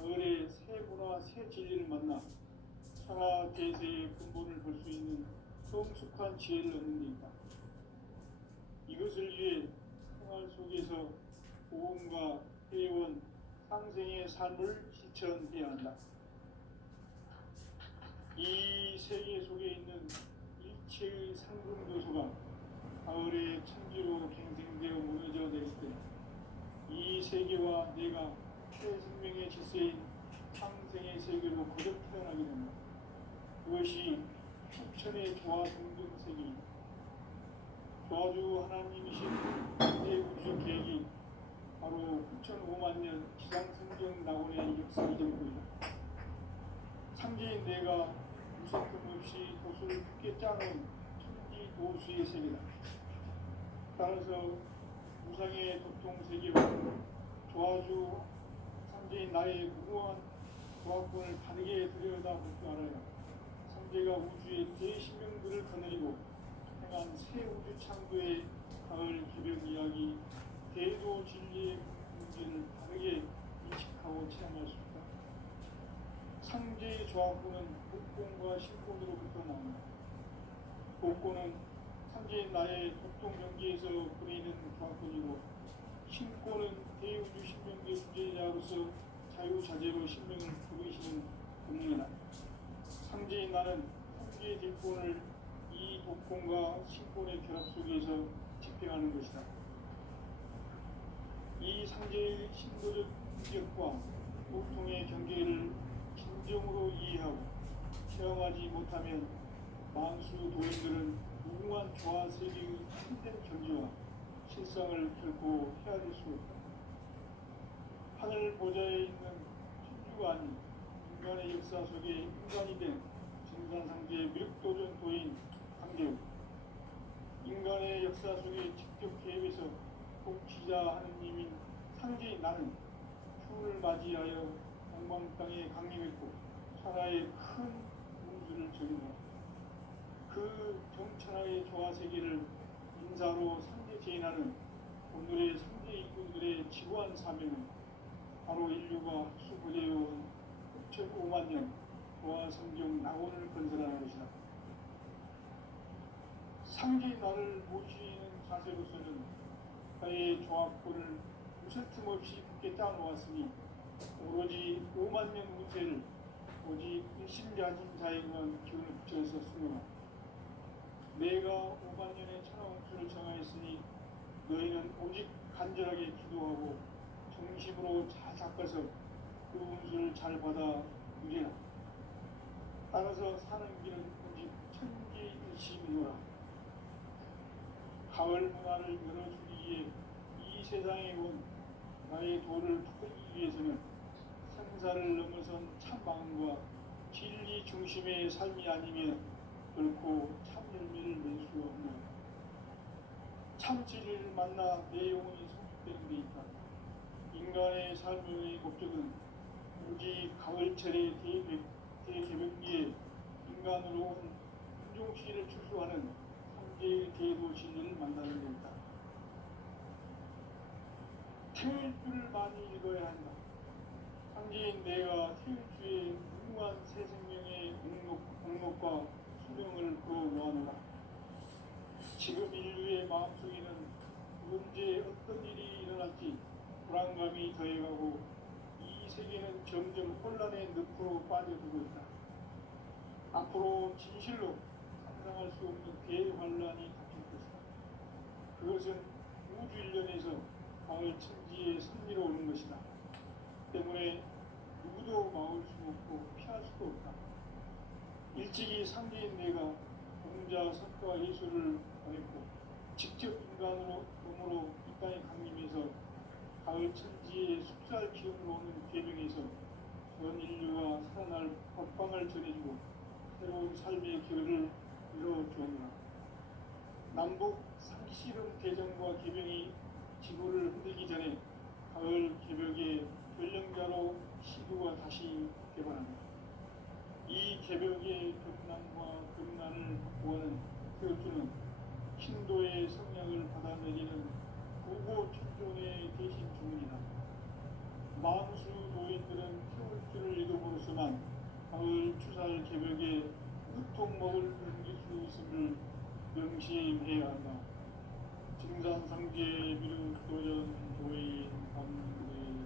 가을에 새 문화, 새 진리를 만나 천하 대세의 근본을 볼 수 있는 성숙한 지혜를 얻는 데 있다. 이것을 위해 생활 속에서 보험과 회원, 상생의 삶을 실천해야 한다. 이 세계 속에 있는 일체의 상승도소가 가을의 천지로 갱생되어 무너져 내릴 때 이 세계와 내가 새 생명의 질서인 상생의 세계로 거듭 태어나게 된다. 그것이 천의 조화 동등 세계이다. 조화주 하나님이신 대우주 계획이 바로 9,500만 년 지상성경 낙원의 역사를 담고 있다. 상제인 내가 무섭금 없이 도수를 깊게 짜놓은 천지 도수의 세계다. 따라서 무상의 도통세계와 조화주 상제인 나의 무고한 조화권을 다르게 들여다볼 줄 알아야 상제가 우주의 대신명들을 거느리고 행한 새 우주 창조의 가을 기별 이야기 대도 진리의 문제를 다르게 인식하고 체험할 수 있다. 상제의 조화권은 복권과 신권으로부터 나온다. 복권은 상제인 나의 도통 경계에서 보이는 조화권이고 신권은 대우주 신명계 주제자로서 자유자재로 신명을 부르시는 본능이다. 상제인 나는 상제의 뒷권을 이 복권과 신권의 결합 속에서 집행하는 것이다. 이 상제의 신도적 인격과 보통의 경계를 진정으로 이해하고 체험하지 못하면 만수 도인들은 무궁한 조화 세계의 참된 경지와 실상을 결코 헤아릴 수 없다. 하늘 보좌에 있는 천주가 아닌 인간의 역사 속에 인간이 된 정산상제의 멸도전 도인 강대우, 인간의 역사 속에 직접 개입해서 복지자 하느님인 상제인 나는 추운을 맞이하여 영광 땅에 강림했고 천하의 큰 운수를 적인다. 그 정천하의 조화세계를 인사로 상제 제인하는 오늘의 상제 이꾼들의 지구한 사명은 바로 인류가 학수고대해온 9,500만 년 조화성경 낙원을 건설하는 것이다. 상제의 나를 모시는 자세로서는 나의 조합권을 무슨 틈 없이 굳게 짜놓았으니 오로지 5만 년 운세를 오직 일심가진 자에게만 기운을 붙여서 수명한다. 내가 5만 년의 천하운수를 정하였으니 너희는 오직 간절하게 기도하고 정심으로 잘 닦아서 그 운수를 잘 받아 누리라. 따라서 사는 길은 오직 천지일심이노라. 가을 문화를 열어주기 위해 이 세상에 온 나의 도를 풀기 위해서는 생사를 넘어선 참마음과 진리 중심의 삶이 아니면 결코 참 열매를 낼 수 없는 참 진리를 만나 내 영혼이 성숙되는 데 있다. 인간의 삶의 목적은 오직 가을철의 대개벽기에 인간으로 온 훈종시를 추수하는 상제의 대도 진리를 만나는 데 있다. 태일주를 많이 읽어야 한다. 상제인 내가 태일주의 무궁한 새 생명의 목록과 수명을 그어 놓아노라. 지금 인류의 마음속에는 언제 어떤 일이 일어날지 불안감이 더해가고 이 세계는 점점 혼란의 늪으로 빠져들고 있다. 앞으로 진실로 상상할 수 없는 대환란이 닥칠 것이다. 그것은 우주 일련에서 가을 천지의 승리로 오는 것이다. 때문에 누구도 막을 수 없고 피할 수도 없다. 일찍이 상제인 내가 공자, 석가, 예수를 보냈고 직접 인간으로 몸으로 이 땅에 강림해서 가을 천지의 숙살 기운으로 오는 계명에서 전 인류가 살아날 법방을 전해주고 새로운 삶의 길을 열어주었노라. 남북 상씨름 대전과 계명이 지구를 흔들기 전에 가을 개벽의 결령자로 시도가 다시 개발합니다. 이 개벽의 격난과 극난을 확보하는 태어주는 신도의 성령을 받아내리는 고고 천존의 대신 주문이다. 망수 노인들은 피울 줄을 이름으로서만 가을 추살 개벽에 으통 먹을 넘길 수 있음을 명심해야 한다. 증산상계 비록 도전 도인 감대우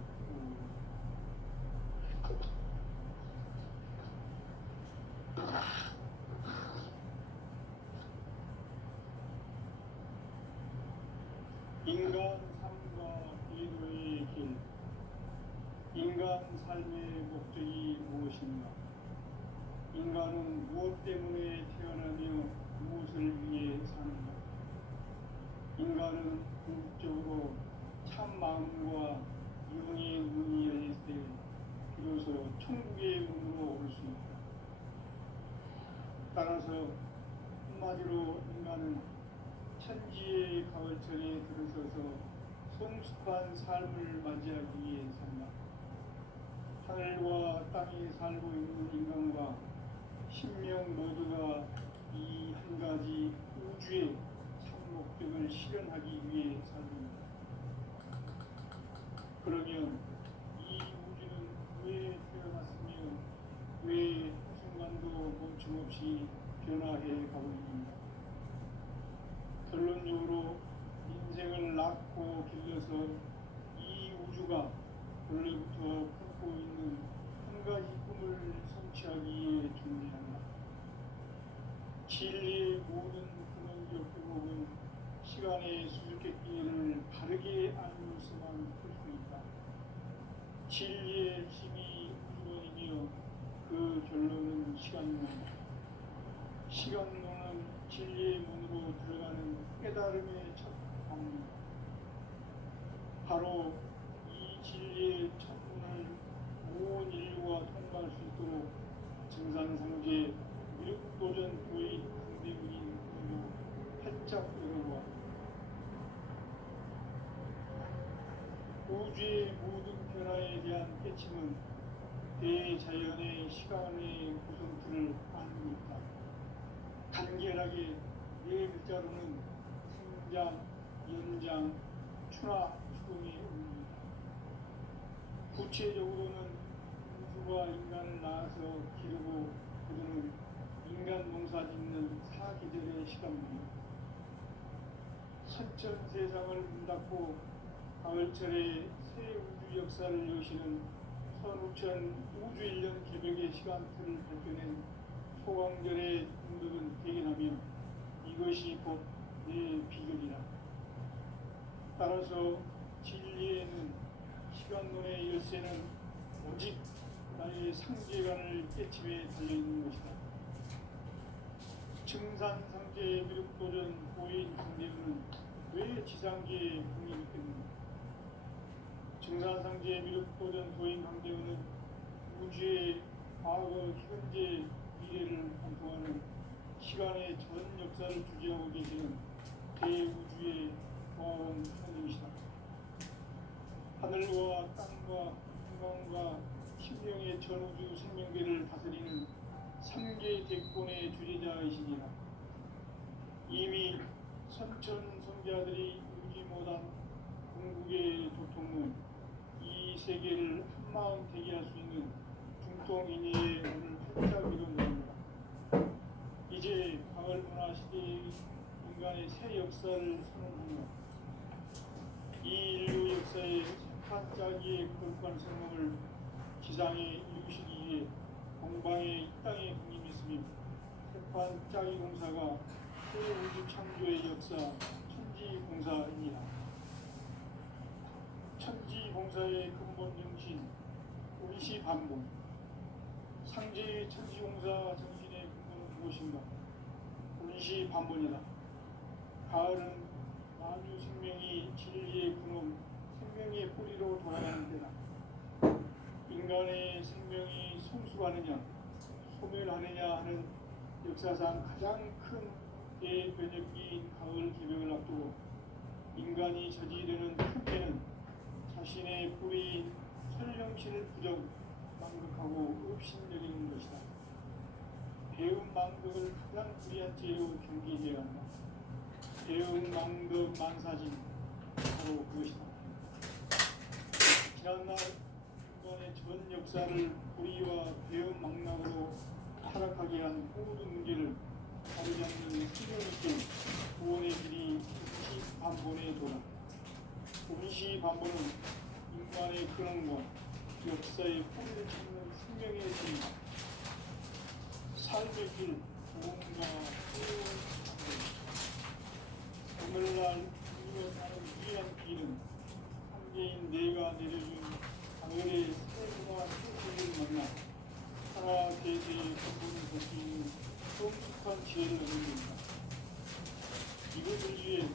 인간 삶과 기도의 길. 인간 삶의 목적이 무엇인가? 인간은 무엇 때문에 태어나며 무엇을 위해 사는가? 인간은 궁극적으로 참 마음과 영의 문이 열릴 때 비로소 천국의 문으로 올 수 있다. 따라서 한마디로 인간은 천지의 가을철에 들어서서 성숙한 삶을 맞이하기 위해 산다. 하늘과 땅에 살고 있는 인간과 신명 모두가 이 한 가지 우주의 참 목적을 실현하기 위해 살는다. 그러면 이 우주는 왜 태어났으며 왜 한순간도 멈춤없이 변화해 가고 있는가? 결론적으로 인생을 낳고 길러서 이 우주가 원래부터 품고 있는 한 가지 꿈을 성취하기에 존재한다. 진리의 모든 근원적 회복은 시간의 수수께끼를 바르게 알면서만 풀 수 있다. 진리의 힘이 우주론이며 그 결론은 시간론이다. 시간론은 진리의 문으로 들어가는 깨달음의 첫 방문. 바로 이 진리의 첫 문을 온 인류가 통과할 수 있도록 증산상계 미륵도전 도인 강대문이 모두 활짝 열어와 우주의 모든 변화에 대한 깨침은 대자연의 시간의 구성틀을 안고 있다. 간결하게 네 글자로는 생장, 연장, 추나 추동의 의미입니다. 구체적으로는 우주가 인간을 낳아서 기르고 거두는 인간 농사 짓는 사계절의 시간입니다. 선천 세상을 문 닫고 가을철에 새 우주 역사를 여시는 선우천 우주 1년 개벽의 시간틀을 발표낸 소강절의 운동은 대견하며 이것이 곧 내 비결이다. 따라서 진리에는 시간론의 열쇠는 오직 나의 상계관을 깨침에 달려있는 것이다. 증산상계 미륵도전 도인 강대우는 왜 지상계에 국립했는가? 증산상계 미륵도전 도인 강대우는 우주의 과거, 현재, 미래를 관통하는 시간의 전 역사를 주재하고 계시는 대우주의 고아원 하나님이시다. 하늘과 땅과 인간과 신명의 전우주 생명계를 다스리는 3계 대권의 주재자이시니라. 이미 선천 성자들이 울지 못한 궁극의 도통은 이 세계를 한마음 되게 할 수 있는 중통인의의 문을 활짝 열어놓습니다. 이제 가을 문화 시대의 인간의 새 역사를 선언합니다. 이 인류 역사의 한짜기의 거룩한 성공을 지상에 이루시기 위해 공방에 이 땅에 군림했으며 세판 짜기 공사가 새 우주 창조의 역사 천지공사입니다. 천지공사의 근본 정신 운시반복. 상제의 천지공사 정신의 근본은 무엇인가? 운시반복이다. 가을은 만유 생명이 진리의 근원, 생명의 뿌리로 돌아가는 때다. 인간의 생명이 성숙하느냐, 소멸하느냐 하는 역사상 가장 큰 대변혁기인 가을 개벽을 앞두고 인간이 저지르는 큰 죄는 자신의 뿌리인 설령신을 부정, 망극하고 업신여기는 것이다. 배운 망극을 가장 불리한 죄로 경계해야 한다. 배운 망극 만사진 바로 그것이다. 지난날 역사를 불의와 배은망락으로 타락하게 한 모든 문제를 다루지 않는 수명있게 구원의 길이 임시반본에 돌아. 임시반본은 인간의 근원과 역사의 뿌리를 찾는 생명의 길, 삶의 길, 구원과 새로운 오늘날 우리가 사는 유일한 길은 한계인 내가 내려준 하늘의 세계와 세계를 만나 하나 대대의 근본을 볼 수 있는 성숙한 지혜를 얻습니다. 이것을 위해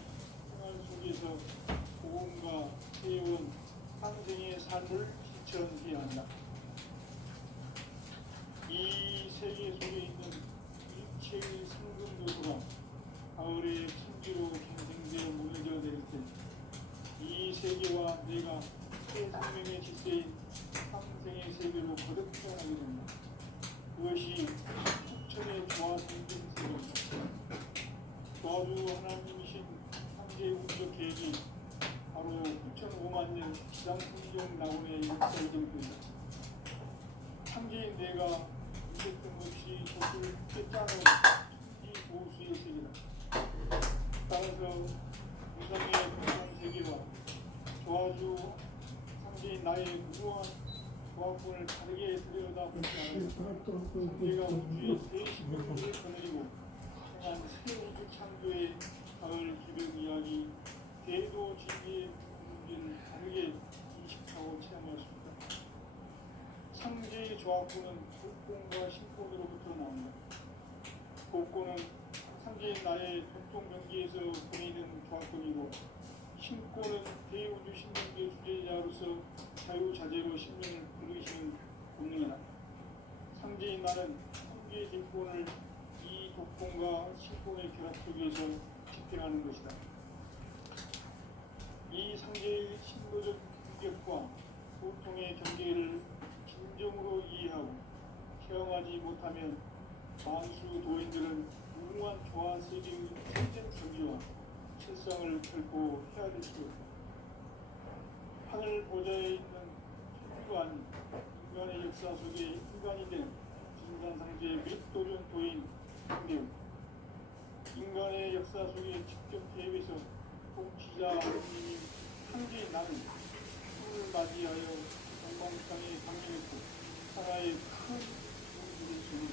생활 속에서 복음과 세운 상생의 삶을 실천해야 한다. 이 세계 속에 있는 일체의 상금 요소가 가을의 풍기로 갱생되어 무너져 내릴 때 이 세계와 내가 새 생명의 질서인 상생의 세계로 거듭 태어나게 됩니다. 그것이 축천의 조화 생긴 세계입니다. 도와주 하나님이신 상계의 우주적 계획이 바로 9,500만 년 지상풍경 나온의 역사의 정도이다. 상계인 내가 인색등 없이 돛을 크게 짜놓은 이 보수의 세계다. 따라서 우상의 공동 세계와 도와주 상계인 나의 무모한 조합권을 다르게 들여다보지 않으면 상계가 우주의 새 시간을 거느리고 행한 새 우주 창조의 가을 기백 이야기 대도 진리의 문제를 다르게 인식하고 체험할 수 있다. 상계의 조합권은 복권과 신권으로부터 나온다. 복권은 상계인 나의 전통병기에서 보내는 조합권이고 신권은 대우주 신명계 주제자로서 자유자재로 신명을 부르시는 본능이다. 상계인 나는 상계의 진권을 이 복권과 신권의 결합 속에서 집행하는 것이다. 이 상계의 신도적 규격과 보통의 경계를 진정으로 이해하고 체험하지 못하면 만수 도인들은 무궁한 조화 세계의 실전 경기와 실상을 결코 헤아릴 수 없다. 하늘 보좌에 있는 천주가 아닌 인간의 역사 속에 인간이 된 진산상제의 및도전 도인 상계우 인간의 역사 속에 직접 대입해서 통치자 하느님이 상계인 나는 꿈을 맞이하여 영광상에 강림했고 하나의 큰 용기를 주는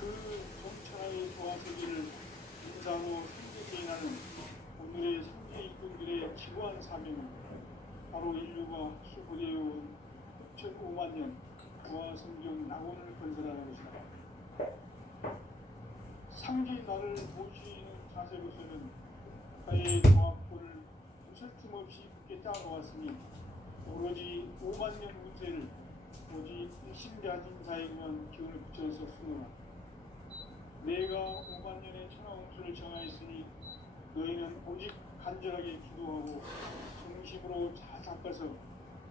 그 정천하의 조화 세계를 인사로 생기게 하는 오늘의 상계 일꾼들의 지구한 사명은 바로 인류가 수고되어온 9,500만 년 조화 성경 낙원을 건설하는 것이다. 상계의 나를 모시는 자세로서는 나의 조합고를 무설틈 없이 굳게 짜놓았으니 오로지 5만 년 문제를 오직 일심대한인사에게만 기운을 붙여서 쓰노라. 내가 5만 년의 천하운수를 정하였으니 너희는 오직 간절하게 기도하고 정심으로 잘 닦아서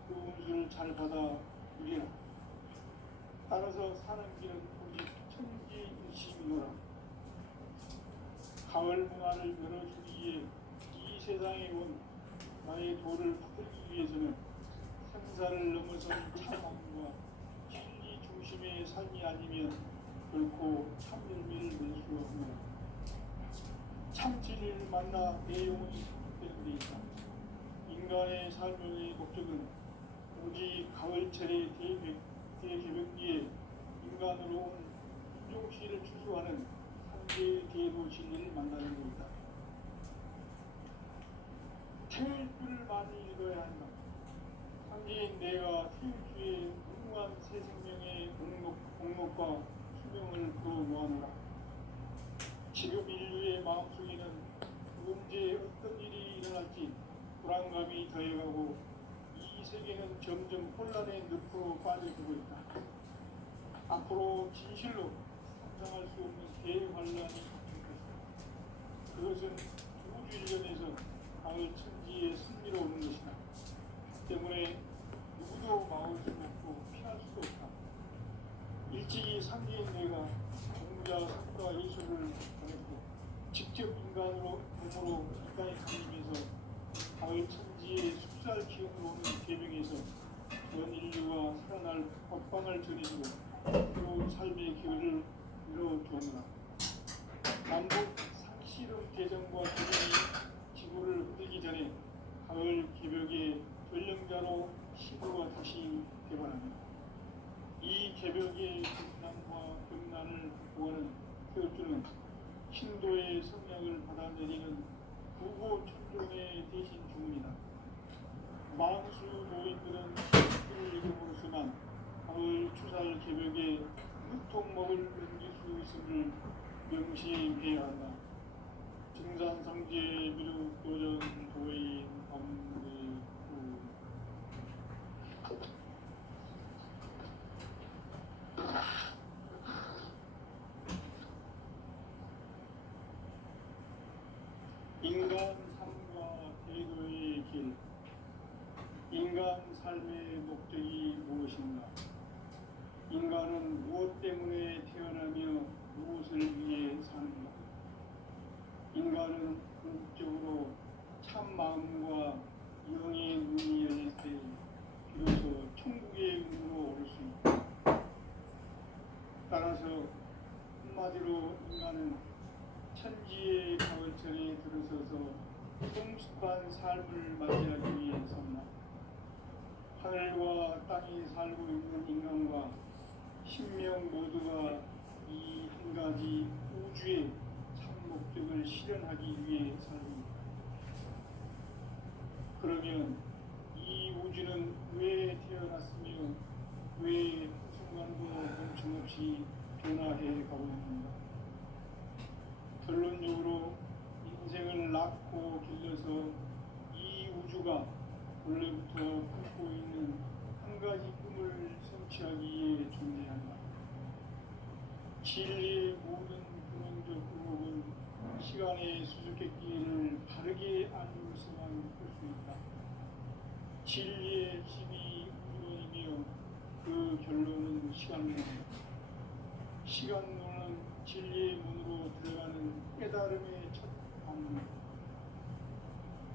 그 운수를 잘 받아 누리라. 따라서 사는 길은 오직 천지일심이노라. 가을 문화를 열어주기 위해 이 세상에 온 나의 도를 붙들기 위해서는 생사를 넘어선 참함과 진리 중심의 삶이 아니면 결코 참 열매를 낼 수 없노라. 참 진리를 만나 내 영혼이 회복되는 데 있다. 인간의 삶의 목적은 오직 가을철의 대개벽기에 인간으로 온 인종씨를 추수하는 상계의 대도 진리를 만나는 것이다. 태일주를 많이 읽어야 한다. 상계인 내가 태일주의 무궁한 새 생명의 공목과 수명을 그어 놓아노라. 지금 인류의 마음속에는 언제 어떤 일이 일어날지 불안감이 더해가고 이 세계는 점점 혼란의 늪으로 빠져들고 있다. 앞으로 진실로 상상할 수 없는 대환란이 닥칠 것이다. 그것은 우주 일련에서 가을 천지의 승리로 오는 것이다. 때문에 누구도 막을 수 없고 피할 수도 없다. 일찍이 상계인 내가 공자, 석가, 예수를 보냈고 직접 인간으로 몸으로 이 땅에 강림해서 가을 천지의 숲살 기운으로 오는 계명에서 전 인류가 살아날 법방을 전해주고 새로운 삶의 기회를 열어주었노라. 남북 상실험 대전과 대전이 지구를 흔들기 전에 가을 개벽의 전령자로 시도가 다시 개발합니다. 이 개벽의 극난과 극난을 극복하는 태극주는 신도의 성령을 받아내리는 부고 천종의 대신 주문이다. 망수 노인들은 그를 이름으로서만 가을 추살 개벽에 유통목을 넘길 수 있음을 명시해야 한다. 증산상제 미륵도전 도인 범대구 인간 삶과 태도의 길. 인간 삶의 목적이 무엇인가? 인간은 무엇 때문에 태어나며 무엇을 위해 사는가? 인간은 궁극적으로 참 마음과 영의 눈이 열릴 때 비로소 천국의 문으로 오를 수 있다. 따라서 한마디로 인간은 천지의 가을철에 들어서서 성숙한 삶을 맞이하기 위해 산다. 하늘과 땅이 살고 있는 인간과 신명 모두가 이 한 가지 우주의 참 목적을 실현하기 위해 살고 있다. 그러면 이 우주는 왜 태어났으며 왜 순간도 멈춤없이 변화해 가고 있는가? 결론적으로 인생을 낳고 길러서 이 우주가 원래부터 품고 있는 한 가지 꿈을 성취하기에 존재한다. 진리의 모든 근원적 의혹은 시간의 수수께끼를 바르게 알고서만 할 수 있다. 진리의 힘이 우주론이며 그 결론은 시간론이다. 시간론은 진리의 문으로 들어가는 깨달음의 첫 방문.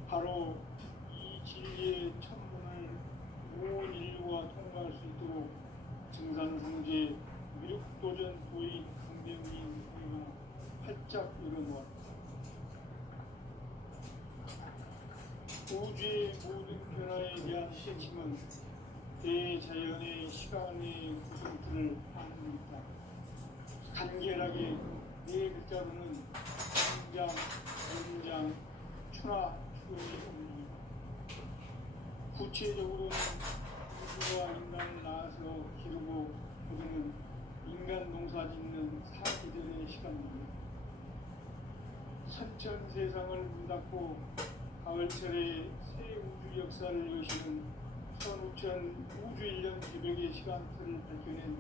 바로 이 진리의 첫 문을 온 인류가 통과할 수 있도록 증산상제 미륵도전 도의 강대우인 우리가 활짝 열어놓았다. 우주의 모든 변화에 대한 깨침은 대자연의 시간의 구성틀을 아닙니다. 간결하게 네 글자로는 성장, 연장, 추나, 추경의 의미입니다. 구체적으로는 우주가 인간을 낳아서 기르고 거두는 인간 농사 짓는 사기들의 시간입니다. 선천 세상을 문 닫고 가을철에 새 우주 역사를 여시는 선우천 우주 1년 개벽의 시간틀을 밝혀낸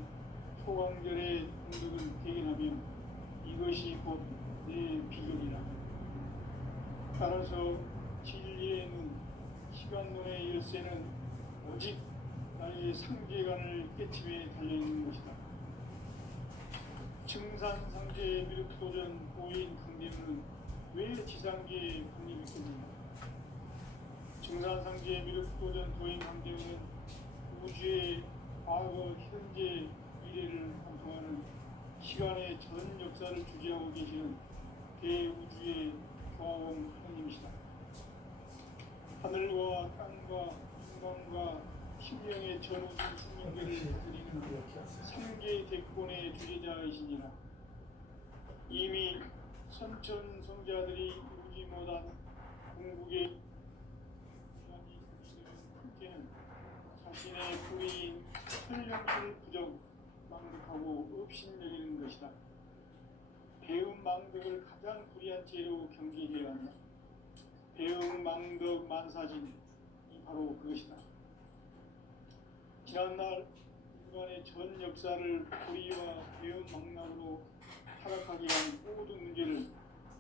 소강절의 공덕을 대견하며 이것이 곧 내 비결이라. 따라서 진리의 눈, 시간론의 열쇠는 오직 나의 상계관을 깨침에 달려있는 것이다. 증산상제 미륵도전 보인 강대문은 왜 지상계의 국립이겠는가? 증산상제 미륵도전 도인 강대문은 우주의 과거, 현재, 미래를 관통하는 시간의 전 역사를 주재하고 계시는 대우주의 과원 하나님이시다. 하늘과 땅과 인간과 신명의 전우주 숙명계를 드리는 3개 대권의 주제자이시니라. 이미 선천 성자들이 이루지 못한 궁극의 함께는 자신의 불의인 설령실 부정 망덕하고 업신여기는 것이다. 배움 망덕을 가장 불의한 죄로 경계해야 한다. 배움 망덕 만사진, 이 바로 그것이다. 지난날 인간의 전 역사를 불의와 배움 망락으로 타락하게 한 모든 문제를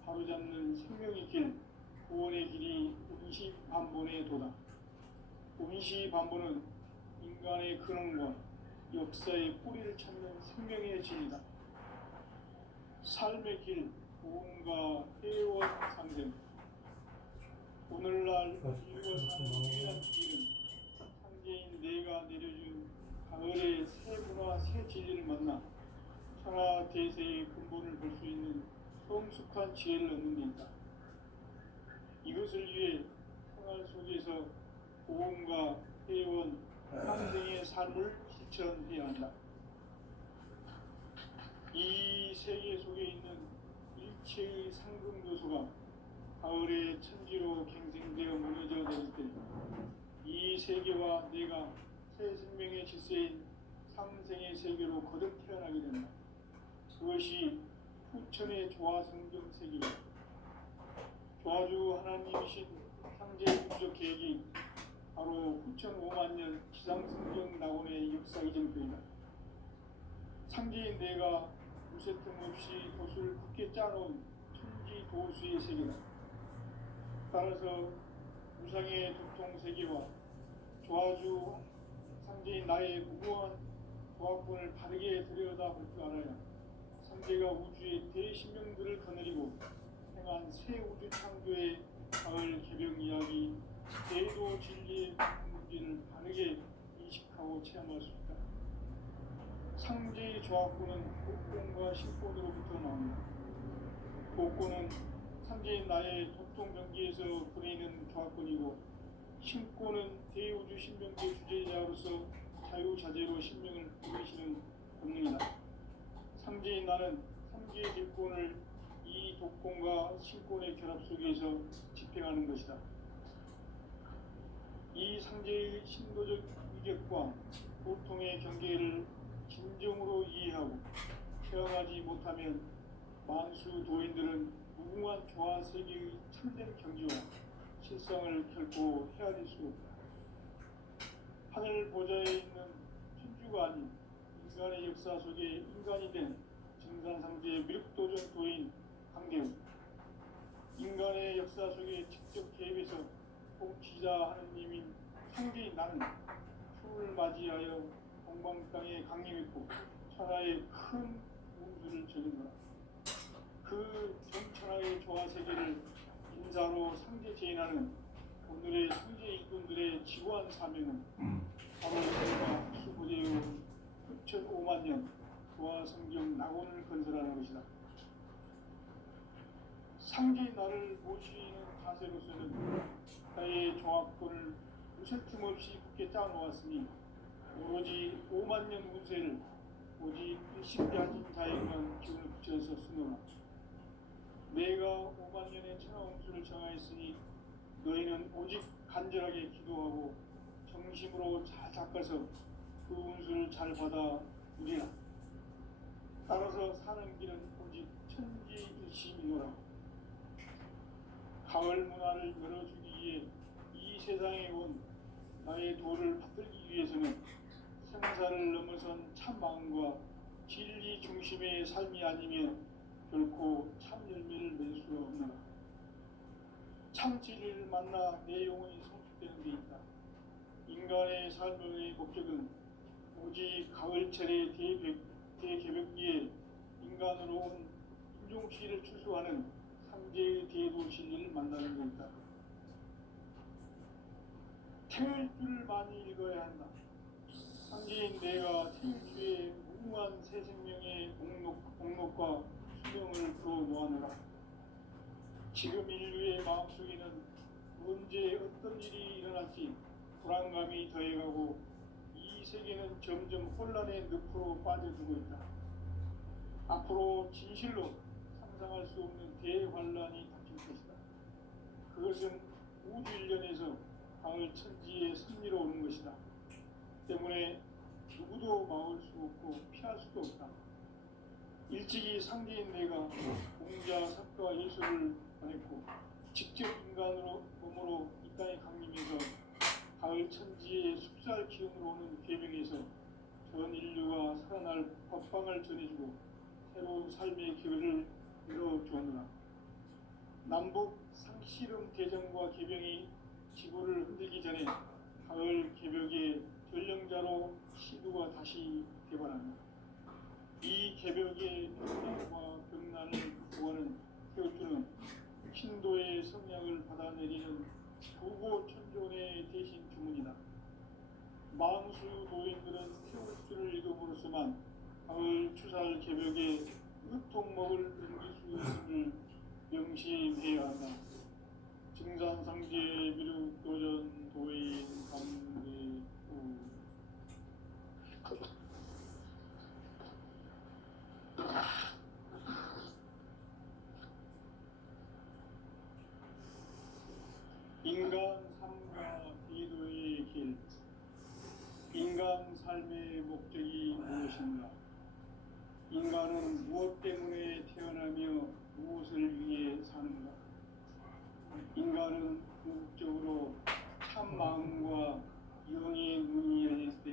바로잡는 생명의 길, 구원의 길이 운시반본의 도다. 운시반본은 인간의 근원과 역사의 뿌리를 찾는 생명의 진리다. 삶의 길, 구원과 회원 상생. 오늘날 인류가 사는 유일한 길은 상제인 내가 내려준 깊숙한 지혜를 얻는 데 있다. 이것을 위해 생활 속에서 보험과 회원, 평생의 삶을 실천해야 한다. 이 세계 속에 있는 일체의 상금 요소가 가을의 천지로 갱생되어 무너져 내릴 때 이 세계와 내가 새 생명의 질서인 상생의 세계로 거듭 태어나게 된다. 그것이 후천의 조화성경 세계이다. 조화주 하나님이신 상제의 공적 계획이 바로 후천 5만 년 지상성경 낙원의 역사 이전표이다. 상제인 내가 무쇠 틈 없이 돛을 굳게 짜놓은 천지 도수의 세계다. 따라서 무상의 두통 세계와 조화주 상제인 나의 무고한 조합권을 바르게 들여다볼 줄 알아야 상제가 우주의 대신명들을 거느리고 행한 새 우주 창조의 가을 개벽 이야기, 대도 진리의 문제를 바르게 인식하고 체험할 수 있다. 상제의 조합권은 복권과 신권으로부터 나옵니다. 복권은 상제인 나의 도통 경기에서 보내는 조합권이고, 신권은 대우주 신명계 주제자로서 자유자재로 신명을 누리시는 본능이다. 상제인 나는 상제의 일권을 이 독권과 신권의 결합 속에서 집행하는 것이다. 이 상제의 신도적 위격과 보통의 경계를 진정으로 이해하고 체험하지 못하면 만수 도인들은 무궁한 조화 세계의 참된 경지와 실성을 결코 헤아릴 수 없다. 하늘 보좌에 있는 천주가 아닌 인간의 역사 속에 인간이 된 증산상제의 미륵도전 도인 강대우, 인간의 역사 속에 직접 개입해서 통치자 하느님인 상제인 나는 추을 맞이하여 동방 땅에 강림했고 천하의 큰 운수를 적인노라. 그 전천하의 조화세계를 인사로 상제 제인하는 오늘의 상제 일꾼들의 지구한 사명은 바로 우리가 수부대의 9,5만 년 조화성경 낙원을 건설하는 것이다. 상제인 나를 모시는 자세로서는 나의 종합권을 무슨 틈 없이 굳게 짜놓았으니 오로지 5만 년 운세를 오직 일심가진 자에게만 기운을 붙여서 쓰노라. 내가 5만 년의 천하운수를 정하였으니 너희는 오직 간절하게 기도하고 정심으로 잘 닦아서 그 운수를 잘 받아 누리라. 따라서 사는 길은 오직 천지일심이노라. 가을 문화를 열어주기 위해 이 세상에 온 나의 도를 받들기 위해서는 생사를 넘어선 참 마음과 진리 중심의 삶이 아니면 결코 참 열매를 낼 수가 없노라. 참 진리를 만나 내 영혼이 성숙되는 데 있다. 인간의 삶의 목적은 오직 가을철의 대개벽기에 인간으로 온 인종시를 추수하는 상제의 대도 진리를 만나는 데 있다. 태울 줄 많이 읽어야 한다. 상제인 내가 태울주의 무궁한 새 생명의 목록과 수명을 그어 놓아노라. 지금 인류의 마음속에는 언제 어떤 일이 일어날지 불안감이 더해가고 이 세계는 점점 혼란의 늪으로 빠져들고 있다. 앞으로 진실로 상상할 수 없는 대환란이 닥칠 것이다. 그것은 우주 일련에서 가을 천지의 섭리로 오는 것이다. 때문에 누구도 막을 수 없고 피할 수도 없다. 일찍이 상제인 내가 공자, 석가, 예수를 보냈고 직접 인간으로 몸으로 이 땅에 강림해서 가을 천지의 숲살 기운으로 오는 계명에서 전 인류가 살아날 법방을 전해주고 새로운 삶의 기회를 열어주었노라. 남북 상씨름 대전과 개병이 지구를 흔들기 전에 가을 개벽의 전령자로 시두가 다시 개발한다. 이 개벽의 평양과 병난을 구하는 태우주는 신도의 성량을 받아내리는 부고천존의 대신 주문이다. 망수 도인들은 태우주를 읽음으로써만 가을 추살 개벽에 으통먹을 넘길 수 있음을 명심해야 한다. 증산상제 미륵도전 도인 감대우. 인간 삶과 기도의 길. 인간 삶의 목적이 무엇인가? 인간은 무엇 때문에 태어나며 무엇을 위해 사는가? 인간은 궁극적으로 참 마음과 영의 문이 열릴 때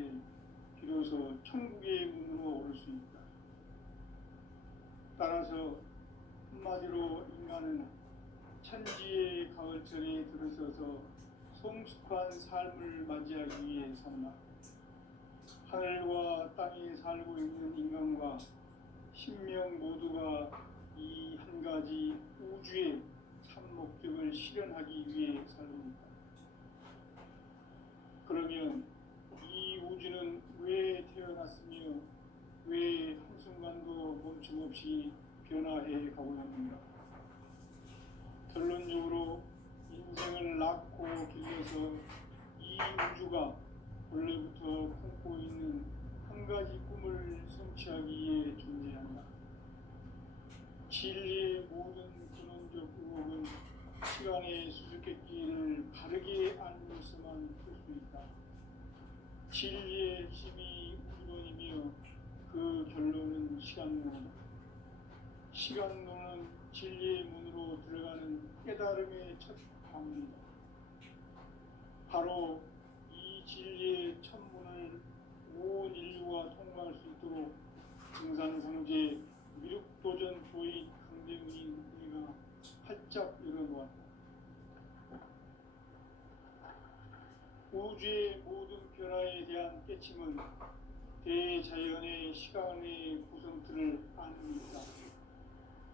비로소 천국의 문으로 올 수 있다. 따라서 한마디로 인간은 천지의 가을철에 들어서서 성숙한 삶을 맞이하기 위해 산다. 하늘과 땅에 살고 있는 인간과 신명 모두가 이 한 가지 우주의 참 목적을 실현하기 위해 살립니다. 그러면 이 우주는 왜 태어났으며 왜 한순간도 멈춤없이 변화해 가고 있는가? 결론적으로 인생을 낳고 길러서 이 우주가 원래부터 품고 있는 한 가지 꿈을 성취하기 위해 존재한다. 진리의 모든 근원적 의혹은 시간의 수수께끼를 바르게 알면서만 풀 수 있다. 진리의 힘이 우주론이며 그 결론은 시간론이다. 시간론은 진리의 문으로 들어가는 깨달음의 첫 방문이다. 바로 이 진리의 천문을 온 인류가 통과할 수 있도록 증산상제 미륵도전 도인 강대훈이 우리가 활짝 열어놓았다. 우주의 모든 변화에 대한 깨침은 대자연의 시간의 구성틀을 아닙니다.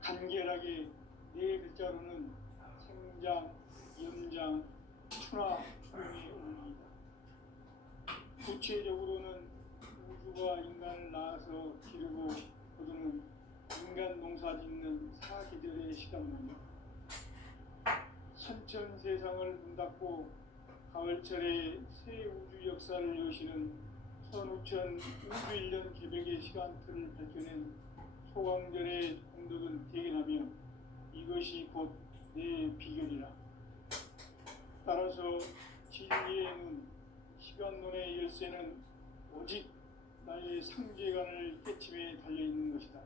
간결하게 네 글자로는 생장, 염장, 추나 등에 올립니다. 구체적으로는 우주가 인간을 낳아서 기르고 거두는 인간 농사 짓는 사계절의 시간입니다. 선천 세상을 문닫고 가을철에 새 우주 역사를 여시는 선우천 우주 1년 개백의 시간틀을 밝혀낸 소강절의 공덕은 대견하며 이것이 곧 내 비결이라. 따라서 진리의 눈, 시간론의 열쇠는 오직 나의 상제관을 깨침에 달려있는 것이다.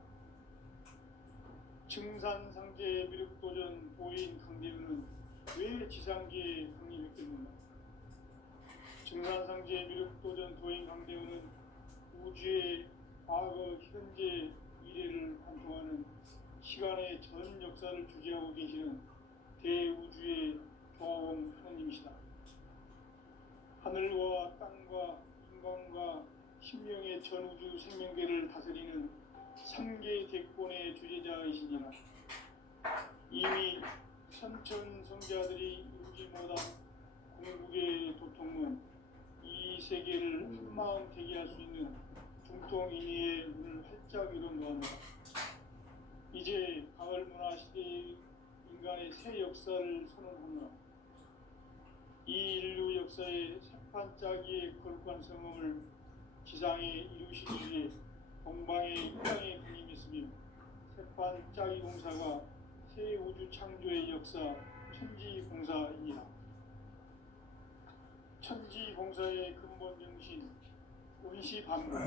증산상제 미륵도전 도인 강대훈은 왜 지상계에 강림했겠는가? 증산상제 미륵도전 도인 강대훈은 우주의 과거, 현재, 미래를 관통하는 시간의 전 역사를 주재하고 계시는 대우주의 조화원 하나님이시다. 하늘과 땅과 인간과 신명의 전우주 생명계를 다스리는 3개 대권의 주제자이시니라. 이미 선천성자들이 이루지 못한 궁극의 도통은 이 세계를 한마음 되게 할 수 있는 중통인의의 문을 활짝 열어놓았다. 이제 가을 문화 시대의 인간의 새 역사를 선언하노라. 이 인류 역사의 새판짜기의 거룩한 성음을 지상에 이루시기 위해 동방의 땅에 강림했으며 새판짜기 공사가 새 우주 창조의 역사 천지공사입니다. 천지공사의 근본 정신 원시반문.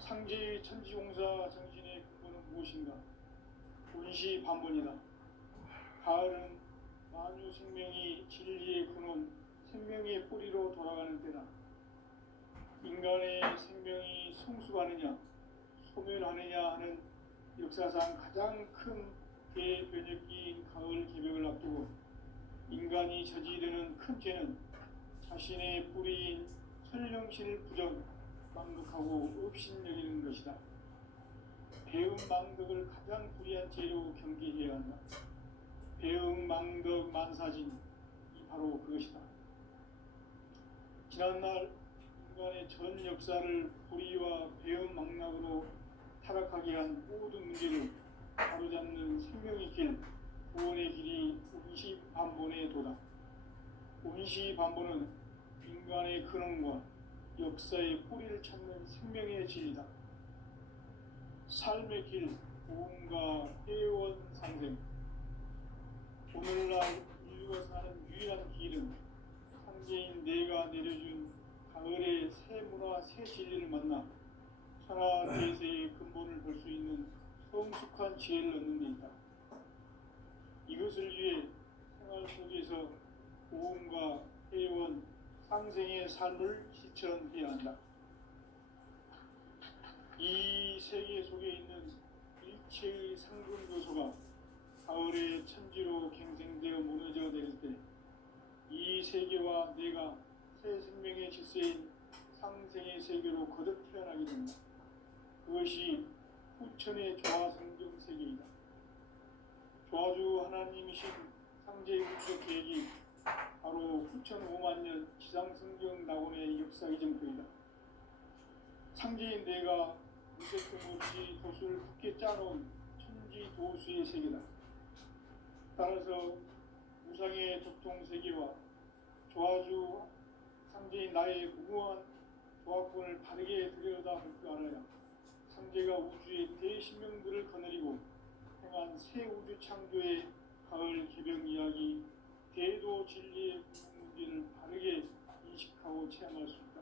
상제의 천지공사 정신의 근본은 무엇인가? 원시반문이다. 가을은 만유 생명이 진리의 근원, 생명의 뿌리로 돌아가는 때다. 인간의 생명이 성숙하느냐, 소멸하느냐 하는 역사상 가장 큰 대변혁기인 가을 개벽을 앞두고 인간이 저지르는 큰 죄는 자신의 뿌리인 설령실 부정, 망극하고 업신여기는 것이다. 배음 망덕을 가장 불의한 죄로 경계해야 한다. 배음 망덕 만사진이 바로 그것이다. 지난날 인간의 전 역사를 불의와 배음 망락으로 타락하게 한 모든 문제를 바로잡는 생명의 길, 구원의 길이 운시반본에 도다. 운시반본은 인간의 근원과 역사의 뿌리를 찾는 생명의 진리다. 삶의 길, 보험과 회원 상생. 오늘날 인류가 사는 유일한 길은 상제인 내가 내려준 가을의 새 문화, 새 진리를 만나 천하 대세의 근본을 볼 수 있는 성숙한 지혜를 얻는 데 있다. 이것을 위해 생활 속에서 보험과 회원, 상생의 삶을 실천해야 한다. 이 세계 속에 있는 일체의 상승 요소가 가을의 천지로 갱생되어 무너져 내릴 때 이 세계와 내가 새 생명의 질서인 상생의 세계로 거듭 태어나게 된다. 그것이 후천의 조화성경 세계이다. 조화주 하나님이신 상제의 국적 계획이 바로 후천 5만 년 지상성경 낙원의 역사의 정토이다. 상제인 내가 무색금 없이 도수를 굳게 짜놓은 천지 도수의 세계다. 따라서 우상의 적통세계와 조화주 상제인 나의 무궁한 조화권을 바르게 들여다볼 줄 알아야 상제가 우주의 대신명들을 거느리고 행한 새 우주 창조의 가을 개병 이야기, 대도 진리의 문제를 바르게 인식하고 체험할 수 있다.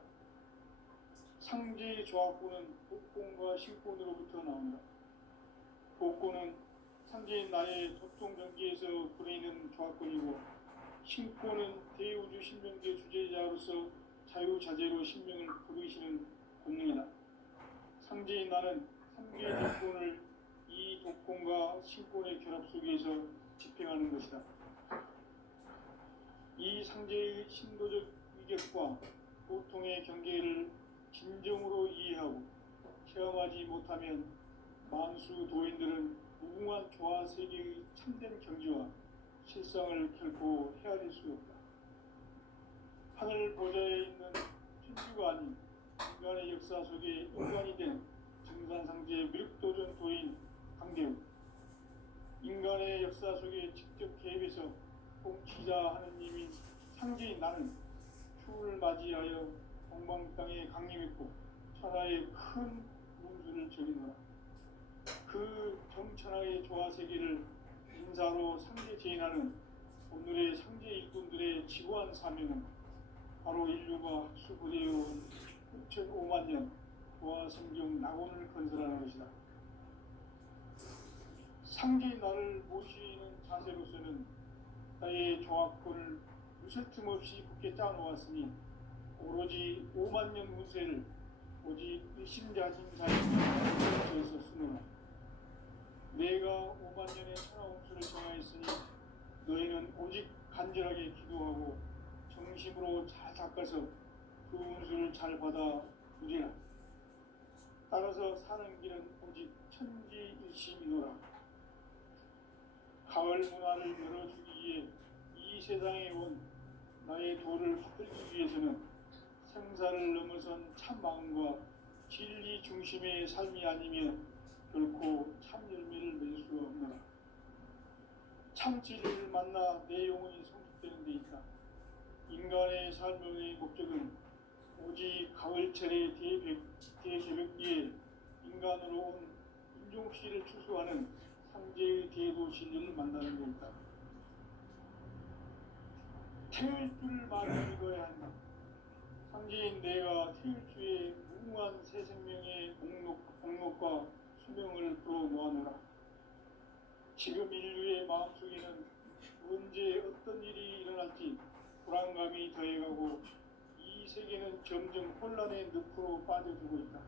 상제의 조화권은 복권과 신권으로부터 나온다. 복권은 상제인 나의 접종 전기에서 보내는 조화권이고, 신권은 대우주 신명계 주제자로서 자유자재로 신명을 부르시는 본능이다. 상제인 나는 3개의 독권을 이 독권과 신권의 결합 속에서 집행하는 것이다. 이 상제의 신도적 위격과 고통의 경계를 진정으로 이해하고 체험하지 못하면 만수 도인들은 무궁한 조화 세계의 참된 경지와 실상을 결코 헤아릴 수 없다. 하늘 보좌에 있는 천주가 아닌 인간의 역사 속에 인간이 된 증산상제의 미륵도전 도인 강대우, 인간의 역사 속에 직접 개입해서 통치자 하느님인 상제인 나는 추을 맞이하여 동방 땅에 강림했고 천하의 큰 문수를 저리노라. 그 정천하의 조화세계를 인사로 상제 제인하는 오늘의 상제 일꾼들의 지구한 사명은 바로 인류가 학수부대해온 6,5만 년 조화성경 낙원을 건설하는 것이다. 상제인 나를 모시는 자세로서는 나의 조화권을 무슨 틈 없이 굳게 짜놓았으니 오로지 5만 년 운세를 오직 일심자심사에서 쓰노라. 내가 5만 년의 천하홍수를 정하였으니 너희는 오직 간절하게 기도하고 정심으로 잘 닦아서 그 운수를 잘 받아 누리라. 따라서 사는 길은 오직 천지일심이노라. 가을 문화를 열어주기 위해 이 세상에 온 나의 도를 받들기 위해서는 생사를 넘어선 참 마음과 진리 중심의 삶이 아니면 결코 참 열매를 맺을 수 없노라. 참 진리를 만나 내 영혼이 성숙되는 데 있다. 인간의 삶의 목적은 오직 가을철의 대개벽기에 인간으로 온 인종씨를 추수하는 상제의 대도 진리를 만나는 데 있다. 태울 줄 많이 믿어야 한다. 상제인 내가 태울 주의 무궁한 새 생명의 공록과 수명을 불어놓아노라. 지금 인류의 마음속에는 언제 어떤 일이 일어날지 불안감이 더해가고 이 세계는 점점 혼란의 늪으로 빠져들고 있다.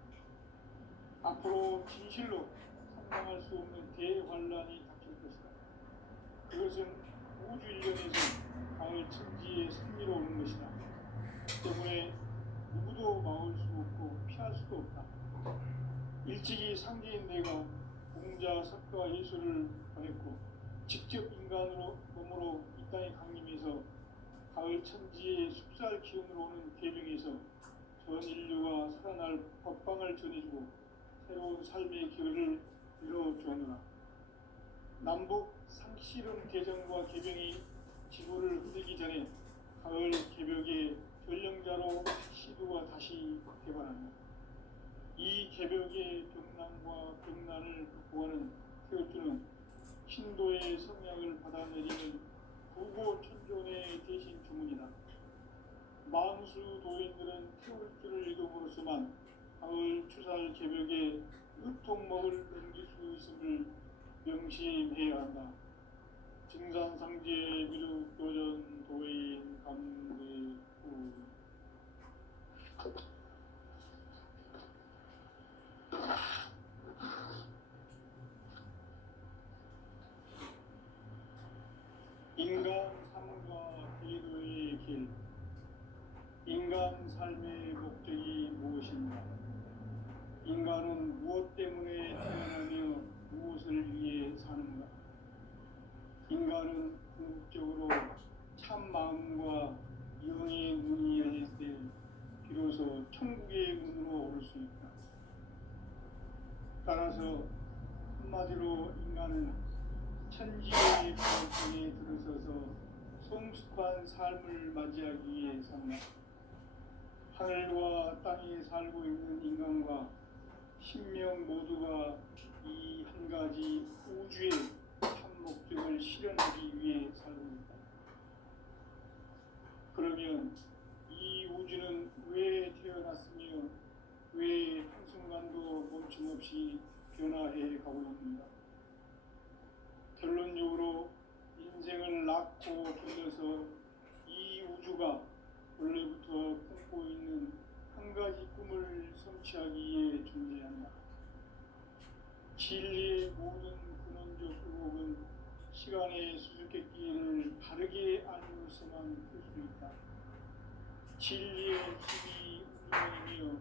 앞으로 진실로 상상할 수 없는 대환란이 닥칠 것이다. 그것은 우주 일련에서 가을 천지에 승리로오는 것이다. 때문에 누구도 막을 수 없고 피할 수도 없다. 일찍이 상제인 내가 공자, 석가, 예수를 보냈고 직접 인간으로 몸으로 이 땅에 강림해서 가을 천지의 숲살 기운으로 오는 계명에서 전 인류가 살아날 법방을 전해주고 새로운 삶의 기회를 열어주었노라. 남북 상씨름 대전과 개병이 지구를 흔들기 전에 가을 개벽의 전령자로 시도가 다시 개발합니다. 이 개벽의 병난과 병난을 극복하는 태극주는 신도의 성향을 받아내리는 부고천존의 대신 주문이다. 만수 도인들은 태극주를 읽음으로써만 가을 추살 개벽에 으통먹을 넘길 수 있음을 명심해야 한다. 증산상제 미륵도전 도인 감대후. 인간 삶과 기도의 길. 인간 삶의 목적이 무엇인가? 인간은 무엇 때문에 태어나며 무엇을 위해 사는가? 인간은 궁극적으로 참 마음과 영의 눈이 열릴 때 비로소 천국의 문으로 오를 수 있다. 따라서 한마디로 인간은 천지의 발전에 들어서서 성숙한 삶을 맞이하기 위해 산다. 하늘과 땅에 살고 있는 인간과 신명 모두가 이 한 가지 우주의 참 목적을 실현하기 위해 살고 있다. 그러면 이 우주는 왜 태어났으며 왜 한순간도 멈춤없이 변화해 가고 있는가? 결론적으로 인생을 낳고 돌려서 이 우주가 원래부터 품고 있는 한 가지 꿈을 성취하기 위해 존재한다. 진리의 모든 근원적 의혹은 시간의 수수께끼를 바르게 알고서만 풀 수 있다. 진리의 힘이 운명이며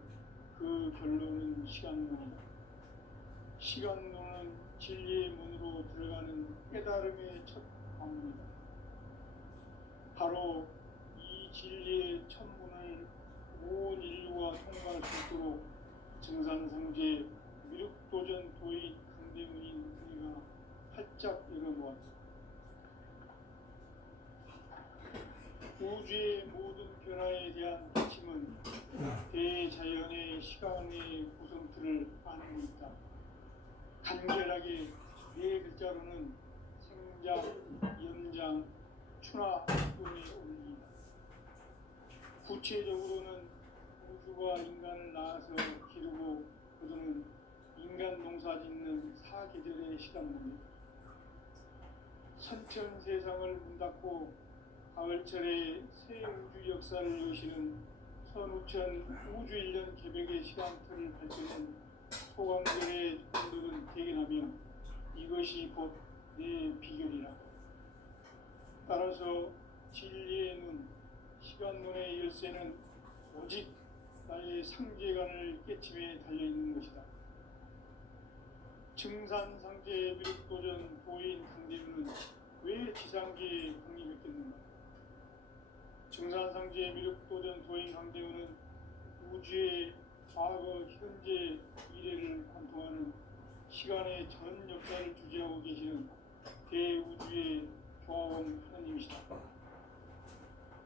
그 결론은 시간론이다. 시간론은 진리의 문으로 들어가는 깨달음의 첫 방문이다. 바로 이 진리의 첫 문을 온 인류가 통과할 수 있도록 증산성제 미륵도전 도의 강대문인 우리가 활짝 열어놓았다. 우주의 모든 변화에 대한 핵심은 대자연의 시간의 구성틀을 아는 있다. 간결하게 네 글자로는 생장, 연장, 추나 운의 원리이다. 구체적으로는 우주가 인간을 낳아서 기르고 거두는 인간 농사 짓는 사계절의 시간입니다. 선천 세상을 문 닫고 가을철에 새 우주 역사를 여시는 선우천 우주 1년 개벽의 시간틀을 밝히는 소강절의 운동은 대견하며 이것이 곧 내 비결이라. 따라서 진리의 눈, 시간론의 열쇠는 오직 나의 상제관을 깨침에 달려있는 것이다. 증산상제 미륵도전 도인 강대문은 왜 지상계에 강림했겠는가? 증산상제 미륵도전 도인 강대문은 우주의 과거, 현재, 미래를 관통하는 시간의 전 역사를 주재하고 계시는 대우주의 조화원 하나님이시다.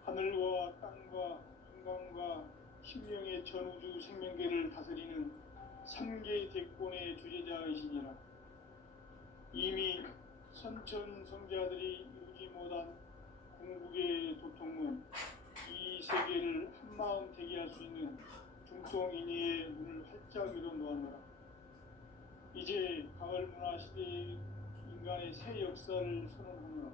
하늘과 땅과 인간과 신명의 전우주 생명계를 다스리는 3개 대권의 주재자이시니라. 이미 선천성자들이 이루지 못한 궁극의 도통은 이 세계를 한마음 되게 할 수 있는 중통인의의 문을 활짝 열어놓았노라. 이제 가을 문화 시대의 인간의 새 역사를 선언하노라.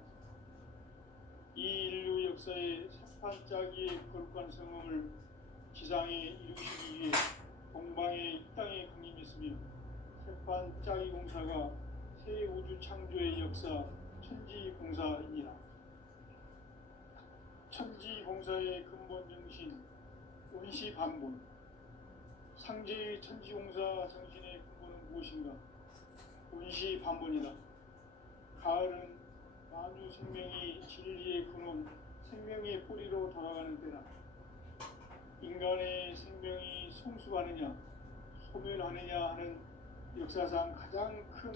이 인류 역사의 새판짜기의 거룩한 성험을 지상에 이루시기 위해 동방의 이 땅에 강림했으며 새판짜기 공사가 새 우주 창조의 역사 천지공사이니라. 천지공사의 근본 정신 원시반본. 상제의 천지공사 정신의 근본은 무엇인가? 원시반본이다. 가을은 만주 생명이 진리의 근원, 생명의 뿌리로 돌아가는 때다. 인간의 생명이 성숙하느냐, 소멸하느냐 하는 역사상 가장 큰